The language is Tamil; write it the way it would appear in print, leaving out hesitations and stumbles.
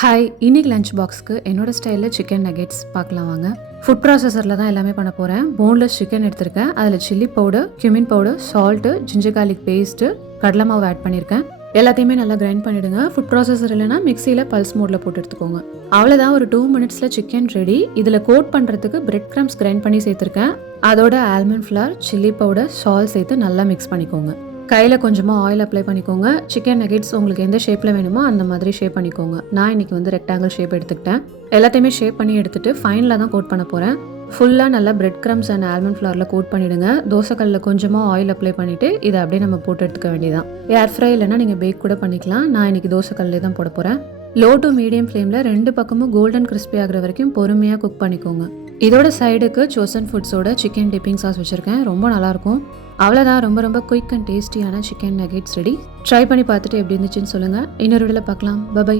ஹாய், இன்னைக்கு லஞ்ச் பாக்ஸ்க்கு என்னோட ஸ்டைலில் சிக்கன் நகெட்ஸ் பார்க்கலாம் வாங்க. ஃபுட் ப்ராசஸரில் தான் எல்லாமே பண்ண போகிறேன். போன்லெஸ் சிக்கன் எடுத்திருக்கேன். அதில் chilli powder, cumin powder, salt, ginger garlic paste, கடலை மாவு ஆட் பண்ணியிருக்கேன். எல்லாத்தையுமே நல்லா கிரைண்ட் பண்ணிவிடுங்க. ஃபுட் ப்ராசஸர் இல்லைனா மிக்சியில் பல்ஸ் மோடில் போட்டு எடுத்துக்கோங்க. அவ்வளோதான், ஒரு 2 மினிட்ஸில் சிக்கன் ரெடி. இதில் கோட் பண்ணுறதுக்கு பிரெட் க்ரம்ஸ் கிரைண்ட் பண்ணி சேர்த்துருக்கேன். அதோட almond flower, chilli powder, salt சேர்த்து நல்லா மிக்ஸ் பண்ணிக்கோங்க. கையில் கொஞ்சமாக ஆயில் அப்ளை பண்ணிக்கோங்க. சிக்கன் நகெட்ஸ் உங்களுக்கு எந்த ஷேப்பில் வேணுமோ அந்த மாதிரி ஷேப் பண்ணிக்கோங்க. நான் இன்றைக்கி வந்து ரெக்டாங்கிள் ஷேப் எடுத்துக்கிட்டேன். எல்லாத்தையுமே ஷேப் பண்ணி எடுத்துகிட்டு ஃபைனலாக தான் கோட் பண்ண போகிறேன். ஃபுல்லாக நல்லா பிரெட் க்ரம்ஸ் அண்ட் ஆல்மண்ட் ஃப்ளவரில் கோட் பண்ணிவிடுங்க. தோசைக்கல்லில் கொஞ்சமாக ஆயில் அப்ளை பண்ணிவிட்டு இதை அப்படியே நம்ம போட்டு எடுத்துக்க வேண்டியதான். ஏர் ஃப்ரை இல்லைனா நீங்கள் பேக் கூட பண்ணிக்கலாம். நான் இன்றைக்கி தோசைக்கல்லே தான் போட போகிறேன். லோ டு மீடியம் ஃப்ளேமில் 2 பக்கமும் கோல்டன் கிறிஸ்பி ஆகிற வரைக்கும் பொறுமையாக குக் பண்ணிக்கோங்க. இதோட சைடுக்கு சோசன் ஃபுட்ஸோட சிக்கன் டிப்பிங் சாஸ் வச்சுருக்கேன். ரொம்ப நல்லாயிருக்கும். அவ்வளோதான், ரொம்ப ரொம்ப குயிக் அண்ட் டேஸ்டியான சிக்கன் நகெட்ஸ் ரெடி. ட்ரை பண்ணி பார்த்துட்டு எப்படி இருந்துச்சுன்னு சொல்லுங்கள். இன்னொரு வீடியோவில் பார்க்கலாம். பை.